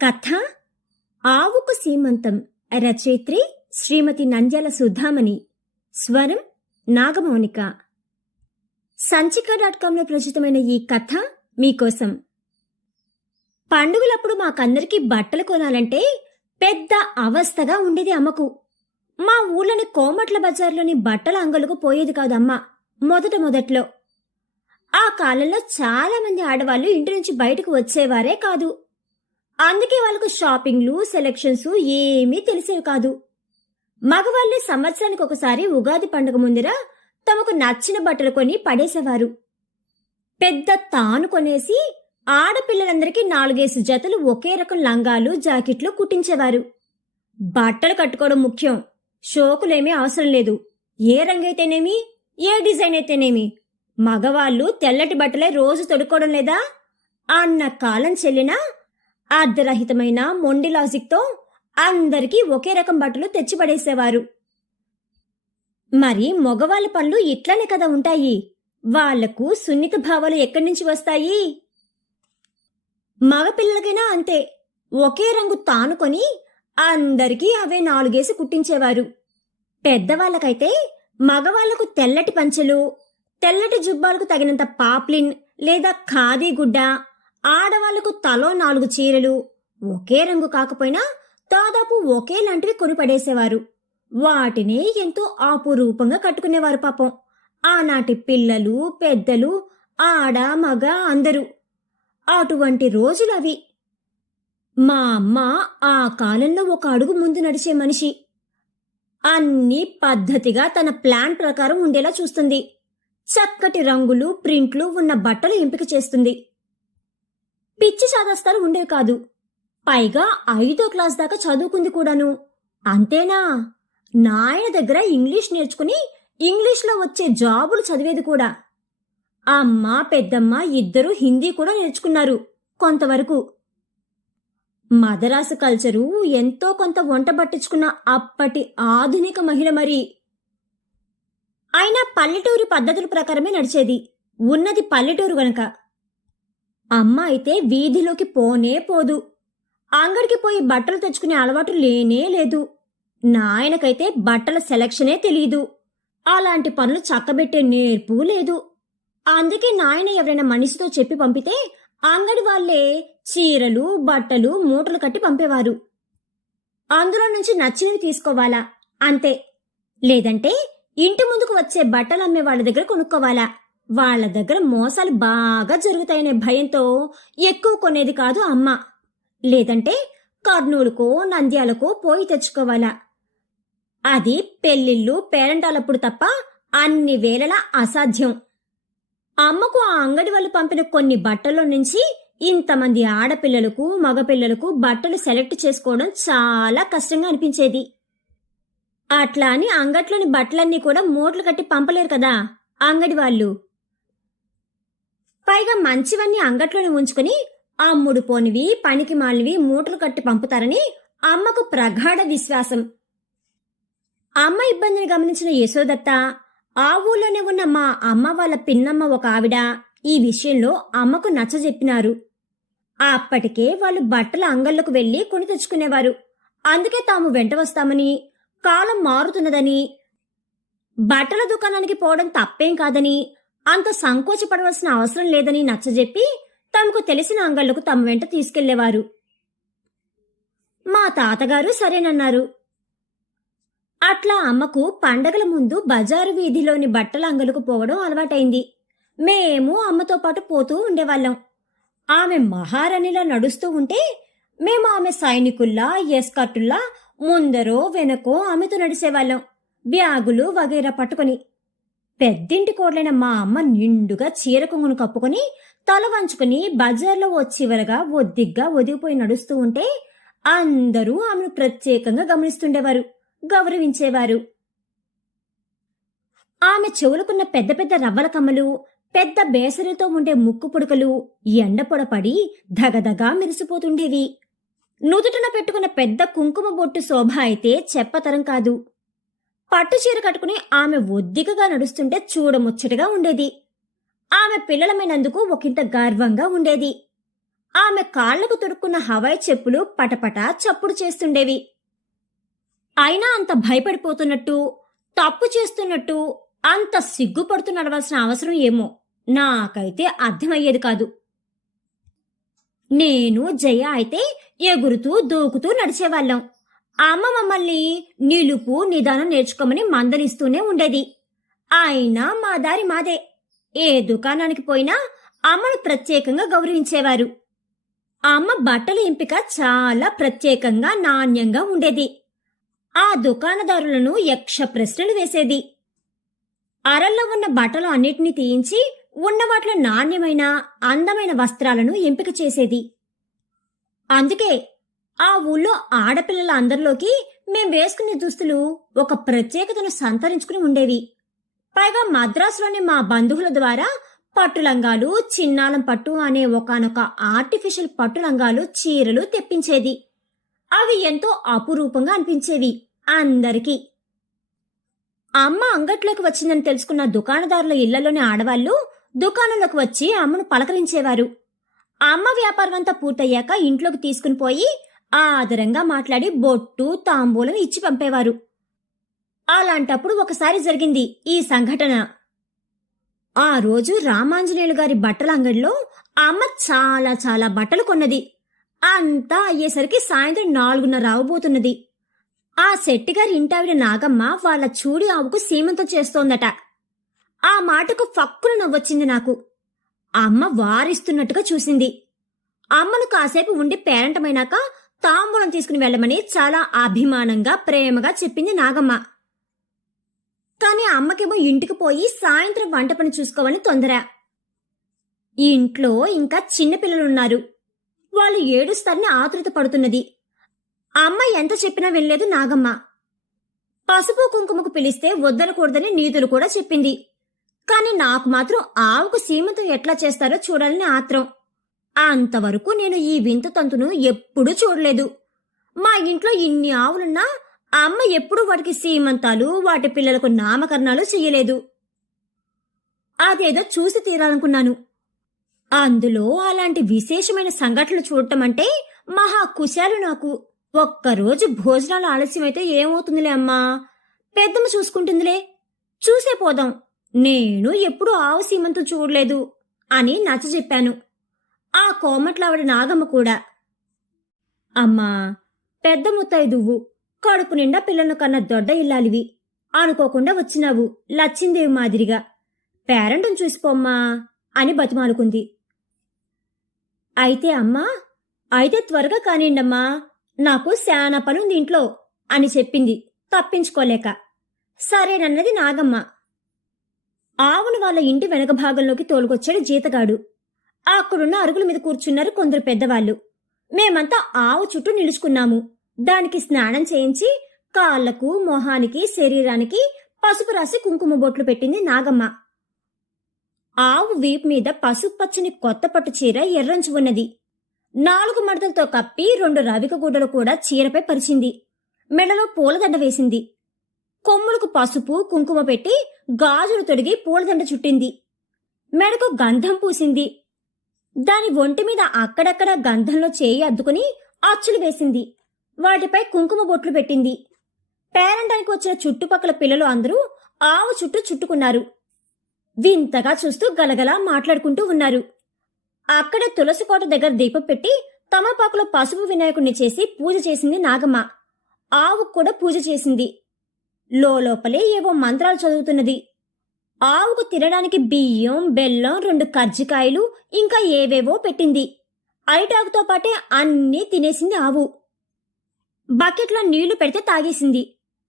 కథ ఆవుకు సీమంతం. రచయిత్రి శ్రీమతి నంద్యాల సుధామణి. స్వరం నాగమౌనిక. సంచిక.comలో ప్రచురితమైన ఈ కథ మీకోసం. పండుగలప్పుడు మాకందరికీ బట్టలు కొనాలంటే పెద్ద అవస్థగా ఉండేది అమ్మకు. మా ఊళ్ళోని కోమట్ల బజార్లోని బట్టల అంగలకు పోయేది కాదమ్మ మొదట్లో. ఆ కాలంలో చాలా మంది ఆడవాళ్లు ఇంటి నుంచి బయటకు వచ్చేవారే కాదు. అందుకే వాళ్ళకు షాపింగ్లు, సెలక్షన్స్ ఏమీ తెలిసేవి కాదు. మగవాళ్లు సంవత్సరానికి ఒకసారి ఉగాది పండుగ ముందర తమకు నచ్చిన బట్టలు కొని పడేసేవారు. పెద్ద తాను కొనేసి ఆడపిల్లలందరికీ 4-5 జతలు ఒకే రకం లంగాలు, జాకెట్లు కుట్టించేవారు. బట్టలు కట్టుకోవడం ముఖ్యం, షోకులేమీ అవసరం లేదు. ఏ రంగైతేనేమి, ఏ డిజైన్ అయితేనేమి, మగవాళ్లు తెల్లటి బట్టలే రోజు తొడుక్కోవడం లేదా అన్న కాలం చెల్లినా అర్ధరహితమైన మొండి లాజిక్తో అందరికీ ఒకే రకం బట్టలు తెచ్చిపడేసేవారు. మరి మగవాళ్ళ పనులు ఇట్లనే కదా ఉంటాయి. వాళ్లకు సున్నిత భావాలు ఎక్కడి నుంచి వస్తాయి? మగపిల్లలకైనా అంతే. ఒకే రంగు తాను కొని అందరికీ అవే 4 కుట్టించేవారు. పెద్దవాళ్లకైతే మగవాళ్లకు తెల్లటి పంచెలు, తెల్లటి జుబ్బాలకు తగినంత పాప్లిన్ లేదా ఖాదీ గుడ్డ, ఆడవాళ్లకు తలో 4 చీరలు, ఒకే రంగు కాకపోయినా దాదాపు ఒకేలాంటివి కొనిపడేసేవారు. వాటినే ఎంతో అపురూపంగా కట్టుకునేవారు పాపం ఆనాటి పిల్లలు, పెద్దలు, ఆడ మగ అందరూ. అటువంటి రోజులవి. మా అమ్మ ఆ కాలంలో ఒక అడుగు ముందు నడిచే మనిషి. అన్నీ పద్ధతిగా తన ప్లాన్ ప్రకారం ఉండేలా చూస్తుంది. చక్కటి రంగులు, ప్రింట్లు ఉన్న బట్టలు ఎంపిక చేస్తుంది. పిచ్చి చాదస్తాలు ఉండేవి కాదు. పైగా 5వ క్లాస్ దాకా చదువుకుంది కూడాను. అంతేనా, నాయన దగ్గర ఇంగ్లీష్ నేర్చుకుని ఇంగ్లీష్లో వచ్చే జాబులు చదివేది కూడా. అమ్మ, పెద్దమ్మ ఇద్దరూ హిందీ కూడా నేర్చుకున్నారు కొంతవరకు. మదరాసు కల్చరు ఎంతో కొంత వంట పట్టించుకున్న అప్పటి ఆధునిక మహిళ మరి. అయినా పల్లెటూరి పద్ధతుల ప్రకారమే నడిచేది. ఉన్నది పల్లెటూరు గనక. అమ్మ అయితే వీధిలోకి పోనే పోదు. అంగడికి పోయి బట్టలు తెచ్చుకునే అలవాటు లేనే లేదు. నాయనకైతే బట్టల సెలక్షనే తెలీదు. అలాంటి పనులు చక్కబెట్టే నేర్పు లేదు. అందుకే నాయన ఎవరైనా మనిషితో చెప్పి పంపితే అంగడి వాళ్లే చీరలు, బట్టలు మూటలు కట్టి పంపేవారు. అందులో నుంచి నచ్చినవి తీసుకోవాలా అంతే. లేదంటే ఇంటి ముందుకు వచ్చే బట్టలు అమ్మే వాళ్ళ దగ్గర కొనుక్కోవాలా. వాళ్ల దగ్గర మోసాలు బాగా జరుగుతాయనే భయంతో ఎక్కువ కొనేది కాదు అమ్మ. లేదంటే కర్నూలుకో, నంద్యాలకో పోయి తెచ్చుకోవాలా. అది పెళ్లిళ్ళు, పేరంటాలప్పుడు తప్ప అన్ని వేళలా అసాధ్యం. అమ్మకు ఆ అంగడి వాళ్ళు పంపిన కొన్ని బట్టల్లో నుంచి ఇంతమంది ఆడపిల్లలకు, మగపిల్లలకు బట్టలు సెలెక్ట్ చేసుకోవడం చాలా కష్టంగా అనిపించేది. అట్లా అని అంగట్లోని బట్టలన్నీ కూడా మూటలు కట్టి పంపలేరు కదా అంగడి వాళ్ళు. పైగా మంచివన్నీ అంగట్లోనే ఉంచుకుని అమ్ముడు పోనివి, పనికి మాలినవి మూటలు కట్టి పంపుతారని అమ్మకు ప్రగాఢ విశ్వాసం. అమ్మ ఇబ్బందిని గమనించిన యశోదత్త, ఆ ఊళ్ళోనే ఉన్న మా అమ్మ వాళ్ళ పిన్నమ్మ ఒక ఆవిడ ఈ విషయంలో అమ్మకు నచ్చజెప్పినారు. అప్పటికే వాళ్ళు బట్టల అంగళ్ళకు వెళ్లి కొని తెచ్చుకునేవారు. అందుకే తాము వెంట వస్తామని, కాలం మారుతున్నదని, బట్టల దుకాణానికి పోవడం తప్పేం కాదని, అంత సంకోచపడవలసిన అవసరం లేదని నచ్చజెప్పి తమకు తెలిసిన అంగళ్లకు తమ వెంట తీసుకెళ్లేవారు. మా తాతగారు సరేనన్నారు. అట్లా అమ్మకు పండగల ముందు బజారు వీధిలోని బట్టల అంగలకు పోవడం అలవాటైంది. మేము అమ్మతో పాటు పోతూ ఉండేవాళ్ళం. ఆమె మహారాణిలా నడుస్తూ ఉంటే మేము ఆమె సైనికుల్లా, ఎస్కట్టుల్లా ముందరో వెనకో ఆమెతో నడిసేవాళ్ళం, బ్యాగులు వగైరా పట్టుకుని. పెద్దింటి కోడలైన మా అమ్మ నిండుగా చీర కొంగును కప్పుకొని తల వంచుకుని బజార్లో ఓ చివరగా ఒద్దిగ్గా ఒదిగిపోయి నడుస్తూ ఉంటే అందరూ ఆమెను ప్రత్యేకంగా గమనిస్తుండేవారు, గౌరవించేవారు. ఆమె చెవులకున్న పెద్ద పెద్ద రవ్వల కమ్మలు, పెద్ద బేసరితో ఉండే ముక్కు పుడకలు ఎండపొడపడి ధగధగా మెరిసిపోతుండేవి. నుదుటన పెట్టుకున్న పెద్ద కుంకుమ బొట్టు శోభ అయితే చెప్పతరం కాదు. పట్టు చీర కట్టుకుని ఆమె ఒద్దికగా నడుస్తుంటే చూడముచ్చటగా ఉండేది. ఆమె పిల్లలమైనందుకు ఒకంత గర్వంగా ఉండేది. ఆమె కాళ్లకు తొడుక్కున్న హవాయి చెప్పులు పటపట చప్పుడు చేస్తుండేవి. అయినా అంత భయపడిపోతున్నట్టు, తప్పు చేస్తున్నట్టు, అంత సిగ్గుపడుతూ నడవాల్సిన అవసరం ఏమో నాకైతే అర్థమయ్యేది కాదు. నేను జయ అయితే ఎగురుతూ దూకుతూ నడిచేవాళ్ళం. అమ్మ మమ్మల్ని నిలుపు నిదానం నేర్చుకోమని మందలిస్తూనే ఉండేది. అయినా మా దారి మాదే. ఏ దుకాణానికి పోయినా అమ్మను ప్రత్యేకంగా గౌరవించేవారు. అమ్మ బట్టల ఎంపిక చాలా ప్రత్యేకంగా నాణ్యంగా ఉండేది. ఆ దుకాణదారులను యక్ష ప్రశ్నలు వేసేది. అరల్లో ఉన్న బట్టలు అన్నిటినీ తీయించి ఉన్న వాటిలో నాణ్యమైన అందమైన వస్త్రాలను ఎంపిక చేసేది. అందుకే ఆ ఊళ్ళో ఆడపిల్లల అందరిలోకి మేం వేసుకునే దుస్తులు ఒక ప్రత్యేకతను సంతరించుకుని ఉండేవి. పైగా మద్రాసులోని మా బంధువుల ద్వారా పట్టులంగాలు, చిన్నాలం పట్టు అనే ఒకానొక ఆర్టిఫిషియల్ పట్టులంగాలు, చీరలు తెప్పించేది. అవి ఎంతో అపురూపంగా అనిపించేవి అందరికీ. అమ్మ అంగట్లోకి వచ్చిందని తెలుసుకున్న దుకాణదారుల ఇళ్లలోని ఆడవాళ్లు దుకాణంలోకి వచ్చి అమ్మను పలకరించేవారు. అమ్మ వ్యాపారం అంతా పూర్తయ్యాక ఇంట్లోకి తీసుకుని పోయి ఆదరంగా మాట్లాడి బొట్టు, తాంబూలం ఇచ్చి పంపేవారు. అలాంటప్పుడు ఒకసారి జరిగింది ఈ సంఘటన. ఆ రోజు రామాంజనేయులు గారి బట్టల అంగడిలో అమ్మ చాలా చాలా బట్టలు కొన్నది. అంతా అయ్యేసరికి సాయంత్రం 4:30 అవబోతున్నది. ఆ శెట్టిగారి ఇంటావిడ నాగమ్మ వాళ్ళ చూడి ఆవుకు సీమంతం చేస్తోందట. ఆ మాటకు ఫక్కున నవ్వొచ్చింది నాకు. అమ్మ వారిస్తున్నట్టుగా చూసింది. అమ్మను కాసేపు ఉండి పేరంటమైనాక తాంబూలం తీసుకుని వెళ్ళమని చాలా అభిమానంగా ప్రేమగా చెప్పింది నాగమ్మ. కాని అమ్మకేమో ఇంటికి పోయి సాయంత్రం వంట పని చూసుకోవాలని తొందర. ఈ ఇంట్లో ఇంకా చిన్నపిల్లలున్నారు. వాళ్ళు ఏడుస్తారని ఆతృత పడుతున్నది. అమ్మ ఎంత చెప్పినా వినలేదు నాగమ్మ. పసుపు కుంకుమకు పిలిస్తే వద్దలకూడదని నీతులు కూడా చెప్పింది. కాని నాకు మాత్రం ఆవుకు సీమంతం ఎట్లా చేస్తారో చూడాలని ఆత్రం. అంతవరకు నేను ఈ వింత తంతును ఎప్పుడూ చూడలేదు. మా ఇంట్లో ఇన్ని ఆవులున్నా అమ్మ ఎప్పుడూ వాటికి సీమంతాలు, వాటి పిల్లలకు నామకరణాలు చెయ్యలేదు. అదేదో చూసి తీరాలనుకున్నాను. అందులో అలాంటి విశేషమైన సంఘటనలు చూడటం అంటే మహా కుశాలు నాకు. ఒక్కరోజు భోజనాలు ఆలస్యమైతే ఏమవుతుందిలే అమ్మా, పెద్దమ్మ చూసుకుంటుందిలే, చూసే పోదాం, నేను ఎప్పుడూ ఆవు సీమంతం చూడలేదు అని నచ్చజెప్పాను. ఆ కోమట్లావిడ నాగమ్మ కూడా, అమ్మా పెద్ద ముత్తైదువ్వు, కడుపు నిండా పిల్లలను కన్నా దొడ్డ ఇల్లాలివి, అనుకోకుండా వచ్చినావు లచ్చిందేవి మాదిరిగా, పేరంటం చూసిపోమ్మా అని బతిమాలుకుంది. అయితే అమ్మా, అయితే త్వరగా కానిండమ్మా, నాకు శానా పనుంది ఇంట్లో అని చెప్పింది తప్పించుకోలేక. సరేనన్నది నాగమ్మ. ఆవును వాళ్ళ ఇంటి వెనక భాగంలోకి తోలుకొచ్చాడు జీతగాడు. అక్కడున్న అరుగుల మీద కూర్చున్నారు కొందరు పెద్దవాళ్లు. మేమంతా ఆవు చుట్టూ నిలుచుకున్నాము. దానికి స్నానం చేయించి కాళ్లకు, మొహానికి, శరీరానికి పసుపు రాసి కుంకుమ బొట్లు పెట్టింది నాగమ్మ. ఆవు వీపు మీద పసుపు పచ్చని కొత్త పట్టు చీర ఎర్రంచు ఉన్నది. 4 మడతలతో కప్పి 2 రవిక గుడ్డలు కూడా చీరపై పరిచింది. మెడలో పూలదండ వేసింది. కొమ్ములకు పసుపు కుంకుమ పెట్టి గాజులు తొడిగి పూలదండ చుట్టింది. మెడకు గంధం పూసింది. దాని ఒంటి మీద అక్కడక్కడ గంధంలో చేయి అద్దుకుని అచ్చులు వేసింది. వాటిపై కుంకుమ బొట్లు పెట్టింది. పేరంటానికి వచ్చిన చుట్టుపక్కల పిల్లలు అందరూ ఆవు చుట్టూ చుట్టుకున్నారు. వింతగా చూస్తూ గలగలా మాట్లాడుకుంటూ ఉన్నారు. అక్కడే తులసి కోట దగ్గర దీపం పెట్టి తమలపాకులో పసుపు వినాయకుడిని చేసి పూజ చేసింది నాగమ్మ. ఆవుకు కూడా పూజ చేసింది. లోపలే ఏవో మంత్రాలు చదువుతున్నది. ఆవుకు తినడానికి బియ్యం, బెల్లం, 2 కజ్జికాయలు ఇంకా ఏవేవో పెట్టింది. అరిటాకుతో పాటే అన్నీ తినేసింది ఆవు. బకెట్లో నీళ్లు పెడితే తాగేసింది.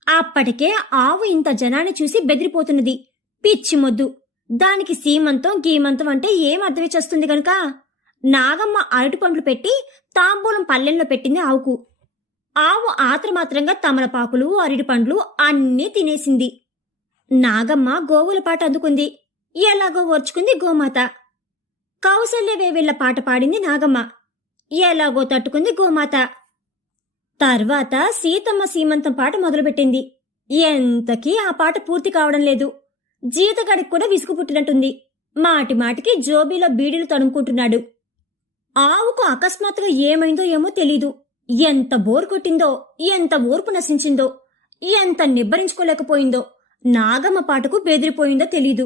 అప్పటికే ఆవు ఇంత జనాన్ని చూసి బెదిరిపోతున్నది. పిచ్చి మొద్దు, దానికి సీమంతం గీమంతం అంటే ఏం అర్థమే చేస్తుంది గనుక నాగమ్మ అరటి పండ్లు పెట్టి తాంబూలం పల్లెంలో పెట్టింది ఆవుకు. ఆవు ఆత్రమాత్రంగా తమలపాకులు, అరటి పండ్లు అన్నీ తినేసింది. నాగమ్మ గోవుల పాట అందుకుంది. ఎలాగో ఓర్చుకుంది గోమాత. కౌసల్యవేవిళ్ల పాట పాడింది నాగమ్మ. ఎలాగో తట్టుకుంది గోమాత. తర్వాత సీతమ్మ సీమంతం పాట మొదలుపెట్టింది. ఎంతకీ ఆ పాట పూర్తి కావడం లేదు. జీతగాడికి కూడా విసుగు పుట్టినట్టుంది. మాటి మాటికి జోబీలో బీడీలు తడుముకుంటున్నాడు. ఆవుకు అకస్మాత్తుగా ఏమైందో ఏమో తెలీదు. ఎంత బోరు కొట్టిందో, ఎంత ఓర్పు నశించిందో, ఎంత నిబ్బరించుకోలేకపోయిందో, నాగమ్మ పాటకు బెదిరిపోయిందో తెలీదు.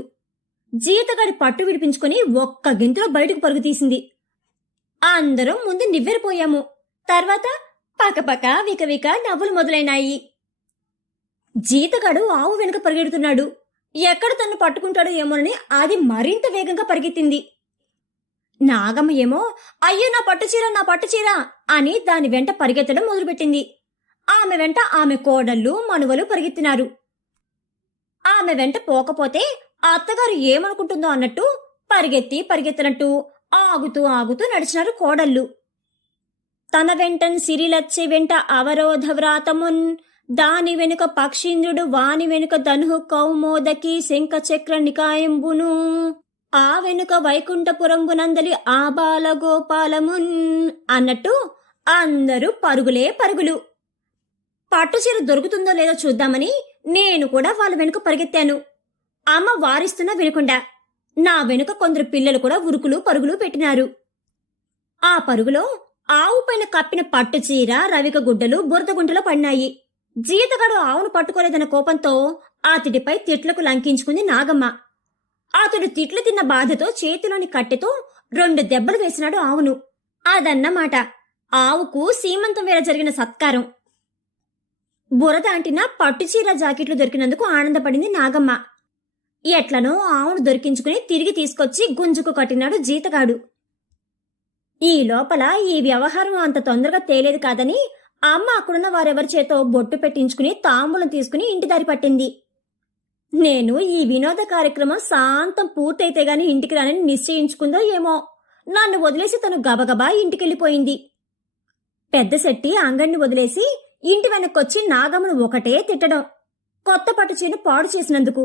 జీతగాడి పట్టు విడిపించుకుని ఒక్క గింతులో బయటకు పరుగు తీసింది. అందరం ముందు నివ్వెరపోయాము. తర్వాత పకపక వికవిక నవ్వులు మొదలైనాయి. జీతగాడు ఆవు వెనుక పరిగెడుతున్నాడు. ఎక్కడ తన్ను పట్టుకుంటాడో ఏమోనని అది మరింత వేగంగా పరిగెత్తింది. నాగమ్మ ఏమో అయ్యో నా పట్టుచీర నా పట్టుచీర అని దాని వెంట పరిగెత్తడం మొదలుపెట్టింది. ఆమె వెంట ఆమె కోడళ్ళు మనువలు పరిగెత్తినారు. ఆమె వెంట పోకపోతే అత్తగారు ఏమనుకుంటుందో అన్నట్టు పరిగెత్తినట్టు ఆగుతూ ఆగుతూ నడిచినారు కోడళ్ళు. తన వెంటన్ సిరిలచ్చి వెంట అవరోధ వ్రాతమున్, దాని వెనుక పక్షీంద్రుడు వాని వెనుక ధను కౌమోదకి శంఖ చక్ర నికాయంబును, ఆ వెనుక వైకుంఠపురంబునందలి ఆబాల గోపాలమున్ అన్నట్టు అందరూ పరుగులే పరుగులు. పట్టుచీర దొరుకుతుందో లేదో చూద్దామని నేను కూడా వాళ్ళ వెనుక పరిగెత్తాను. అమ్మ వారిస్తున్నా వినకుండా నా వెనుక కొందరు పిల్లలు కూడా ఉరుకులు పరుగులు పెట్టినారు. ఆ పరుగులో ఆవు పైన కప్పిన పట్టుచీర రవిక గుడ్డలు బురద గుంటలో పడినాయి. జీతగాడు ఆవును పట్టుకోలేదన్న కోపంతో అతడిపై తిట్లకు లంకించుకుంది నాగమ్మ. అతడు తిట్లు తిన్న బాధతో చేతిలోని కట్టెతో 2 దెబ్బలు వేసినాడు ఆవును. అదన్నమాట ఆవుకు సీమంతం వేళ జరిగిన సత్కారం. బురద అంటిన పట్టుచీర జాకెట్లు దొరికినందుకు ఆనందపడింది నాగమ్మ. ఎట్లనో ఆవును దొరికించుకుని తిరిగి తీసుకొచ్చి గుంజుకు కట్టినాడు జీతగాడు. ఈ లోపల ఈ వ్యవహారం అంత తొందరగా తేలేదు కాదని అమ్మ అక్కడున్న వారెవరి చేతో బొట్టు పెట్టించుకుని తాంబూలం తీసుకుని ఇంటి దారి పట్టింది. నేను ఈ వినోద కార్యక్రమం శాంతం పూర్తయితే గాని ఇంటికి రానని నిశ్చయించుకుందో ఏమో నన్ను వదిలేసి తను గబగబా ఇంటికెళ్ళిపోయింది. పెద్ద శెట్టి అంగడిని వదిలేసి ఇంటి వెనక్కొచ్చి నాగమ్మను ఒకటే తిట్టడం, కొత్త పట్టుచీను పాడు చేసినందుకు.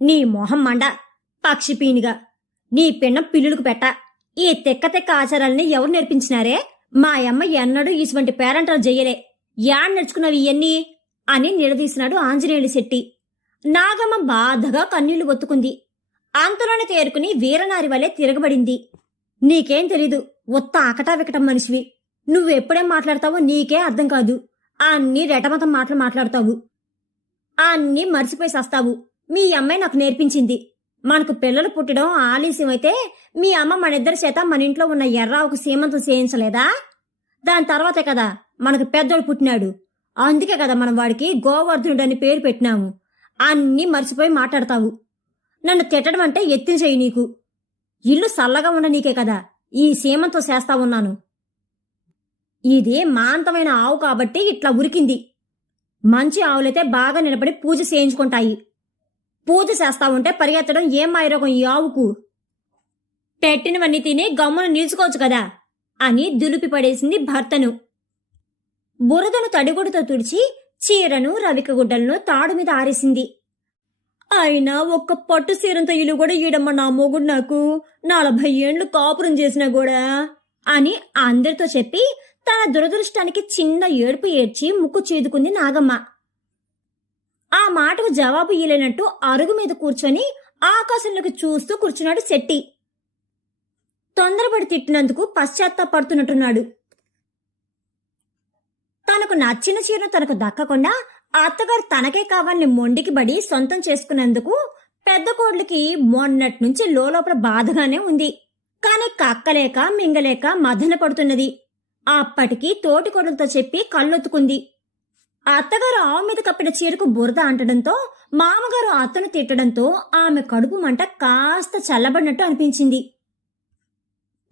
నీ మొహం మండ పక్షిపీనిగా, నీ పిన్నం పిల్లులకు పెట్ట, ఈ తెక్క ఆచారాలని ఎవరు నేర్పించినారే? మా అమ్మ ఎన్నడూ ఇటువంటి పేరంటాలు చెయ్యలే, యాడ్ నేర్చుకున్నవి ఇవన్నీ అని నిలదీసినాడు ఆంజనేయులు శెట్టి. నాగమ్మ బాధగా కన్నీళ్లు ఒత్తుకుంది. అంతలోనే తేరుకుని వీరనారి వలె తిరగబడింది. నీకేం తెలీదు, ఉత్త ఆకటా వికటం మనిషివి. నువ్వెప్పుడేం మాట్లాడతావో నీకే అర్థం కాదు. అన్నీ రెటమతం మాటలు మాట్లాడతావు, అన్నీ మర్చిపోయి సస్తావు. మీ అమ్మాయి నాకు నేర్పించింది. మనకు పిల్లలు పుట్టడం ఆలస్యమైతే మీ అమ్మ మనిద్దరి చేత మన ఇంట్లో ఉన్న ఎర్రావుకు సీమంతం చేయించలేదా? దాని తర్వాతే కదా మనకు పెద్దోడు పుట్టినాడు. అందుకే కదా మనం వాడికి గోవర్ధనుడు అని పేరు పెట్టినాము. అన్నీ మర్చిపోయి మాట్లాడతావు. నన్ను తిట్టడం అంటే ఎత్తిన చెయ్యి నీకు. ఇల్లు సల్లగా ఉన్న నీకే కదా ఈ సీమంతో చేస్తా ఉన్నాను. ఇది మాంతమైన ఆవు కాబట్టి ఇట్లా ఉరికింది. మంచి ఆవులైతే బాగా నిలబడి పూజ చేయించుకుంటాయి. పూజ చేస్తా ఉంటే పరిగెత్తడం ఏం మాయరోగం ఈ ఆవుకు? పెట్టినవన్నీ తిని గమ్మున నిలుచుకోవచ్చు కదా అని దులిపి పడేసింది భర్తను. బురదను తడిగుడితో తుడిచి చీరను రవిక గుడ్డలను తాడు మీద ఆరేసింది. అయినా ఒక్క పట్టు చీరంత ఇల్లు కూడా ఈడమ్మ నా మొగుడు నాకు 40 ఏండ్లు కాపురం చేసినా కూడా అని అందరితో చెప్పి తన దురదృష్టానికి చిన్న ఏడుపు ఏడ్చి ముక్కు చేదుకుంది నాగమ్మ. ఆ మాటకు జవాబు ఇయ్యలేనట్టు అరుగు మీద కూర్చొని ఆకాశంలోకి చూస్తూ కూర్చున్నాడు శెట్టి. తొందరపడి తిట్టినందుకు పశ్చాత్తాపడుతున్నట్టున్నాడు. తనకు నచ్చిన చీరను తనకు దక్కకుండా అత్తగారు తనకే కావాలని మొండికి బడి సొంతం చేసుకున్నందుకు పెద్ద కోడ్లకి మొన్నటి నుంచి లోపల బాధగానే ఉంది. కాని కక్కలేక మింగలేక మదన పడుతున్నది. అప్పటికి తోటి కోడలతో చెప్పి కళ్ళొత్తుకుంది. అత్తగారు ఆవు మీద కప్పిన చీరకు బురద అంటడంతో మామగారు అత్తను తిట్టడంతో ఆమె కడుపు మంట కాస్త చల్లబడినట్టు అనిపించింది.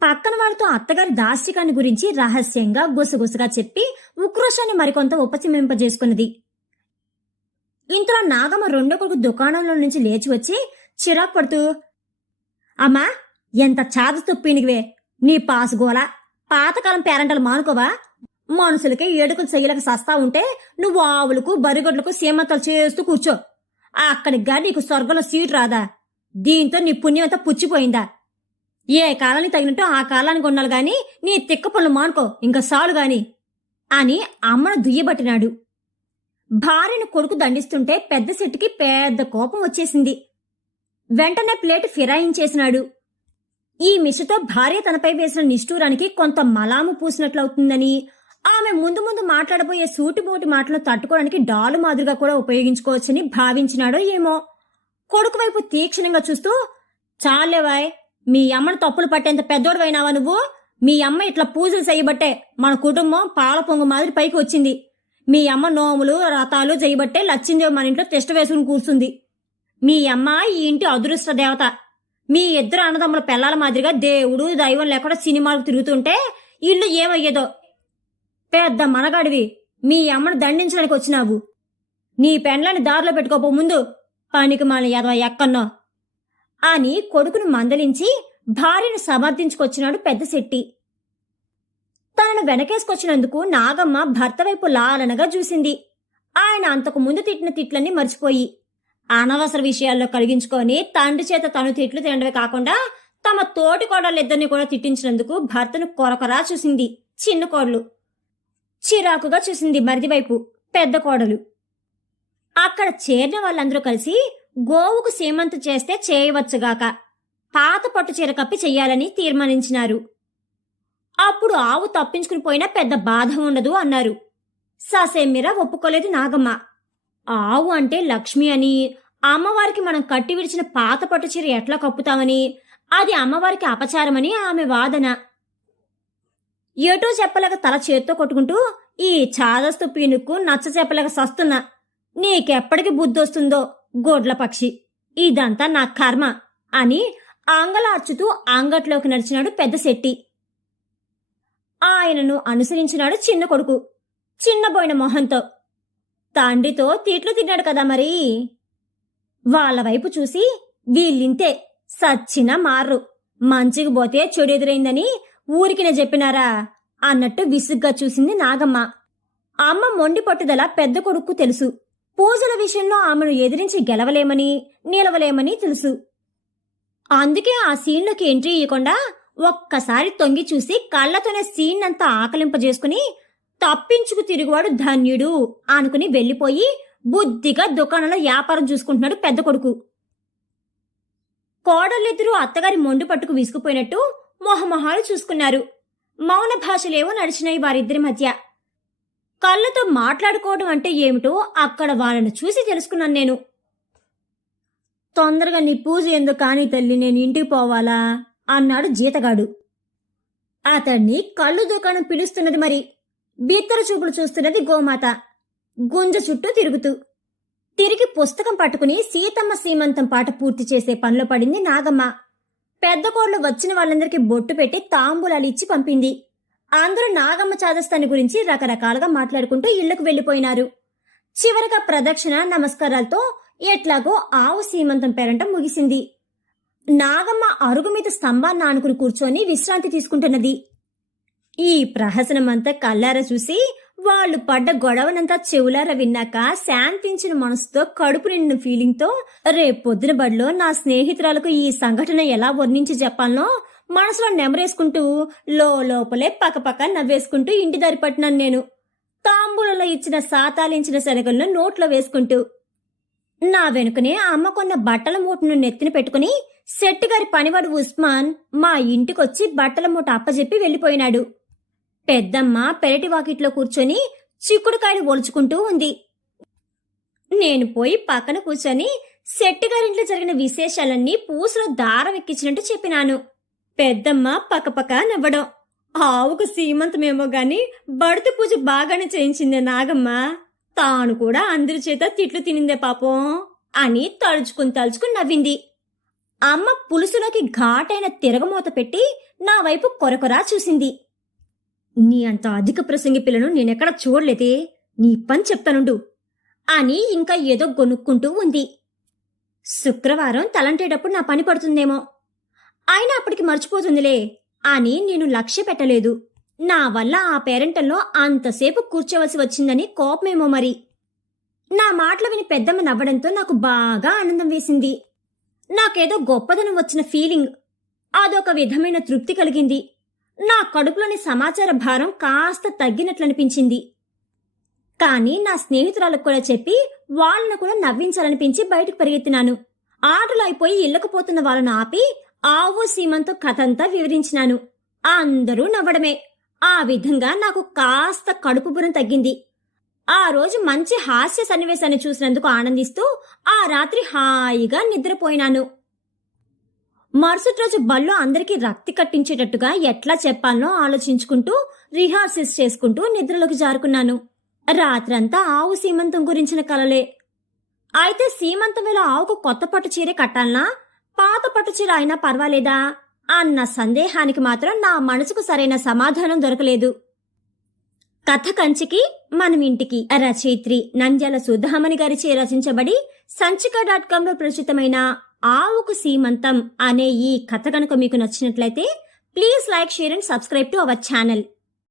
పక్కన వాళ్ళతో అత్తగారి దాస్తికాన్ని గురించి రహస్యంగా గుసగుసగా చెప్పి ఉక్రోషాన్ని మరికొంత ఉపశమింపజేసుకున్నది. ఇంతలో నాగమ్మ రెండో కొడుకు దుకాణంలో నుంచి లేచి వచ్చి చిరాకు పడుతూ, అమ్మా ఎంత చాద తుప్పినివే నీ పాసుగోల, పాతకాలం పేరంటలు మానుకోవా? మనుషులకి ఏడుకలు చెయ్యలకు సస్తా ఉంటే నువ్వు ఆవులకు బరిగొడ్లకు సీమంతాలు చేస్తూ కూర్చో. అక్కడిగా నీకు స్వర్గంలో సీటు రాదా? దీంతో నీ పుణ్యమంతా పుచ్చిపోయిందా? ఏ కాలానికి తగినట్టు ఆ కాలానికి ఉండాలి గాని నీ తిక్క పనులు మానుకో, ఇంకా సాలు గాని అని అమ్మను దుయ్యబట్టినాడు. భార్యను కొడుకు దండిస్తుంటే పెద్ద శెట్టికి పెద్ద కోపం వచ్చేసింది. వెంటనే ప్లేటు ఫిరాయించేసినాడు. ఈ మిషతో భార్య తనపై వేసిన నిష్ఠూరానికి కొంత మలాము పూసినట్లవుతుందని, ఆమె ముందు ముందు మాట్లాడబోయే సూటిబోటి మాటలను తట్టుకోవడానికి డాలు మాదిరిగా కూడా ఉపయోగించుకోవచ్చని భావించినాడో ఏమో. కొడుకు వైపు తీక్షణంగా చూస్తూ, చాలేవాయ్, మీ అమ్మను తప్పులు పట్టేంత పెద్దోడువైనావా నువ్వు? మీ అమ్మ ఇట్లా పూజలు చేయబట్టే మన కుటుంబం పాల పొంగు మాదిరి పైకి వచ్చింది. మీ అమ్మ నోములు రథాలు చేయబట్టే లచ్చిందేవి మన ఇంట్లో తిష్ట వేసుకుని కూర్చుంది. మీ అమ్మ ఈ ఇంటి అదృష్ట దేవత. మీ ఇద్దరు అన్నదమ్ముల పిల్లల మాదిరిగా దేవుడు దైవం లేకుండా సినిమాలకు తిరుగుతుంటే ఇల్లు ఏమయ్యేదో. పెద్ద మనగాడివి, మీ అమ్మను దండించడానికి వచ్చినావు. నీ పెండ్లని దారిలో పెట్టుకోపో ముందు, పనికి మన యదవ ఎక్కన్నో అని కొడుకును మందలించి భార్యను సమర్థించుకొచ్చినాడు పెద్ద శెట్టి. తనను వెనకేసుకొచ్చినందుకు నాగమ్మ భర్త వైపు లాలనగా చూసింది. ఆయన అంతకు ముందు తిట్టిన తిట్లన్నీ మర్చిపోయి అనవసర విషయాల్లో కలిగించుకొని తండ్రి చేత తను తిట్లు తినడమే కాకుండా తమ తోటి కోడళ్ళిద్దరిని కూడా తిట్టించినందుకు భర్తను కొరకొరా చూసింది చిన్న కోడలు. చిరాకుగా చూసింది మరిది వైపు పెద్ద కోడలు. అక్కడ చేరిన వాళ్ళందరూ కలిసి గోవుకు సీమంత చేస్తే చేయవచ్చుగాక పాత పట్టు చీర కప్పి చెయ్యాలని తీర్మానించినారు. అప్పుడు ఆవు తప్పించుకుని పోయినా పెద్ద బాధ ఉండదు అన్నారు. ససేమిరా ఒప్పుకోలేదు నాగమ్మ. ఆవు అంటే లక్ష్మి అని, అమ్మవారికి మనం కట్టి విడిచిన పాత పట్టు చీర ఎట్లా కప్పుతామని, అది అమ్మవారికి అపచారమని ఆమె వాదన. ఏటో చెప్పలేక తల చేత్తో కొట్టుకుంటూ, ఈ చాదస్తు పీనుకు నచ్చ చెప్పలేక సస్తున్నా. నీకెప్పటికి బుద్ధొస్తుందో గోడ్ల పక్షి, ఇదంతా నా కర్మ అని ఆంగలార్చుతూ అంగట్లోకి నడిచినాడు పెద్ద శెట్టి. ఆయనను అనుసరించినాడు చిన్న కొడుకు చిన్నబోయిన మొహంతో. తండ్రితో తీట్లు తిన్నాడు కదా మరి. వాళ్ళ వైపు చూసి, వీళ్ళింతే, సచ్చినా మార్రు, మంచికి పోతే చెడు ఎదురైందని ఊరికినే చెప్పినారా అన్నట్టు విసుగ్గా చూసింది నాగమ్మ. అమ్మ మొండి పట్టుదల పెద్ద కొడుకు తెలుసు. పూజల విషయంలో ఆమెను ఎదిరించి గెలవలేమని నిలవలేమని తెలుసు. అందుకే ఆ సీన్లోకి ఎంట్రీ ఇవ్వకుండా ఒక్కసారి తొంగి చూసి కళ్ళతోనే సీన్ అంతా ఆకలింపజేసుకుని తప్పించుకు తిరుగువాడు ధన్యుడు అనుకుని వెళ్లిపోయి బుద్ధిగా దుకాణంలో వ్యాపారం చూసుకుంటున్నాడు పెద్ద కొడుకు. కోడళ్ళిద్దరూ అత్తగారి మొండి పట్టుకు విసుకుపోయినట్టు మొహమొహాలు చూసుకున్నారు. మౌన భాషలేవో నడిచినాయి వారిద్దరి మధ్య. కళ్ళతో మాట్లాడుకోవడం అంటే ఏమిటో అక్కడ వాళ్ళను చూసి తెలుసుకున్నాను నేను. తొందరగా నీ పూజ ఎందుకు కాని తల్లి, నేను ఇంటికి పోవాలా అన్నాడు జీతగాడు. అతన్ని కళ్ళు దుకాణం పిలుస్తున్నది మరి. బిత్తర చూపులు చూస్తున్నది గోమాత గుంజ చుట్టూ తిరుగుతూ. తిరిగి పుస్తకం పట్టుకుని సీతమ్మ సీమంతం పాట పూర్తి చేసే పనిలో పడింది నాగమ్మ. పెద్ద కోడలు వచ్చిన వాళ్ళందరికీ బొట్టు పెట్టి తాంబూలాలు ఇచ్చి పంపింది. అందరూ నాగమ్మ చాదస్తాన్ని గురించి రకరకాలుగా మాట్లాడుకుంటూ ఇళ్లకు వెళ్లిపోయినారు. చివరగా ప్రదక్షిణ నమస్కారాలతో ఎట్లాగో ఆవు సీమంతం పేరంటం ముగిసింది. నాగమ్మ అరుగు మీద స్తంభాన్ని ఆనుకుని కూర్చొని విశ్రాంతి తీసుకుంటున్నది. ఈ ప్రహసనమంతా కల్లారా చూసి వాళ్ళు పడ్డ గొడవనంతా చెవులారా విన్నాక శాంతించిన మనసుతో కడుపు నిండిన ఫీలింగ్తో రేపొద్దున బడిలో నా స్నేహితురాలకు ఈ సంఘటన ఎలా వర్ణించి చెప్పాలనో మనసులో నెమరేసుకుంటూ లోపలే పక్కపక్క నవ్వేసుకుంటూ ఇంటి దారి పట్టినాను నేను. తాంబూలలో ఇచ్చిన సాతాలించిన శనగలను నోట్లో వేసుకుంటూ. నా వెనుకనే అమ్మ కొన్న బట్టల మూటను నెత్తిన పెట్టుకుని శెట్టిగారి పనివాడు ఉస్మాన్ మా ఇంటికొచ్చి బట్టల మూట అప్పజెప్పి వెళ్లిపోయినాడు. పెద్దమ్మ పెరటి వాకిట్లో కూర్చొని చిక్కుడుకాయలు ఒలుచుకుంటూ ఉంది. నేను పోయి పక్కన కూర్చొని శెట్టిగారింట్లో జరిగిన విశేషాలన్నీ పూసలో దారం ఎక్కించినట్టు చెప్పినాను. పెద్దమ్మ పక్కపక్క నవ్వడం. ఆవుకు సీమంతమేమో గాని బడుతు పూజ బాగానే చేయించిందే నాగమ్మ. తాను కూడా అందరి చేత తిట్లు తినిందే పాపం అని తలుచుకుని నవ్వింది. అమ్మ పులుసులోకి ఘాటైన తిరగమూత పెట్టి నా వైపు కొరకొరా చూసింది. నీ అంత అధిక ప్రసంగి పిల్లను నేనెక్కడ చూడలేదే, నీ పని చెప్తానుండు అని ఇంకా ఏదో గొనుక్కుంటూ ఉంది. శుక్రవారం తలంటేటప్పుడు నా పని పడుతుందేమో, అయినా అప్పటికి మర్చిపోతుందిలే అని నేను లక్ష్య పెట్టలేదు. నా వల్ల ఆ పేరెంటంలో అంతసేపు కూర్చోవలసి వచ్చిందని కోపమేమో మరి. నా మాటలు విని పెద్దమ్మ నవ్వడంతో నాకు బాగా ఆనందం వేసింది. నాకేదో గొప్పదనం వచ్చిన ఫీలింగ్, అదొక విధమైన తృప్తి కలిగింది. నా కడుపులోని సమాచార భారం కాస్త తగ్గినట్లనిపించింది. కానీ నా స్నేహితురాలకు కూడా చెప్పి వాళ్ళను కూడా నవ్వించాలనిపించి బయటకు పరిగెత్తినాను. ఆటలు అయిపోయి ఇళ్లకు పోతున్న వాళ్ళను ఆపి ఆవు సీమంతో కథంతా వివరించినాను. అందరూ నవ్వడమే. ఆ విధంగా నాకు కాస్త కడుపు బురం తగ్గింది. ఆ రోజు మంచి హాస్య సన్నివేశాన్ని చూసినందుకు ఆనందిస్తూ ఆ రాత్రి హాయిగా నిద్రపోయినాను. మరుసటి రోజు బల్లో అందరికీ రక్తి కట్టించేటట్టుగా ఎట్లా చెప్పాలనో ఆలోచించుకుంటూ రిహార్సల్స్ చేసుకుంటూ నిద్రలోకి జారుకున్నాను. రాత్రంతా ఆవు సీమంతం గురించిన కలలే. అయితే సీమంతం వేళ ఆవుకు కొత్త పట్టు చీర కట్టాలనా, పాత పట్టు చీర అయినా పర్వాలేదా అన్న సందేహానికి మాత్రం నా మనసుకు సరైన సమాధానం దొరకలేదు. కథ కంచికి మనం ఇంటికి రచయిత్రి నంద్యాల సుధామణి గారిచే రచించబడి సంచిక.com లో ప్రచురితమైన ఆవుకు సీమంతం అనే ఈ కథ కనుక మీకు నచ్చినట్లయితే please like, share and subscribe to our channel.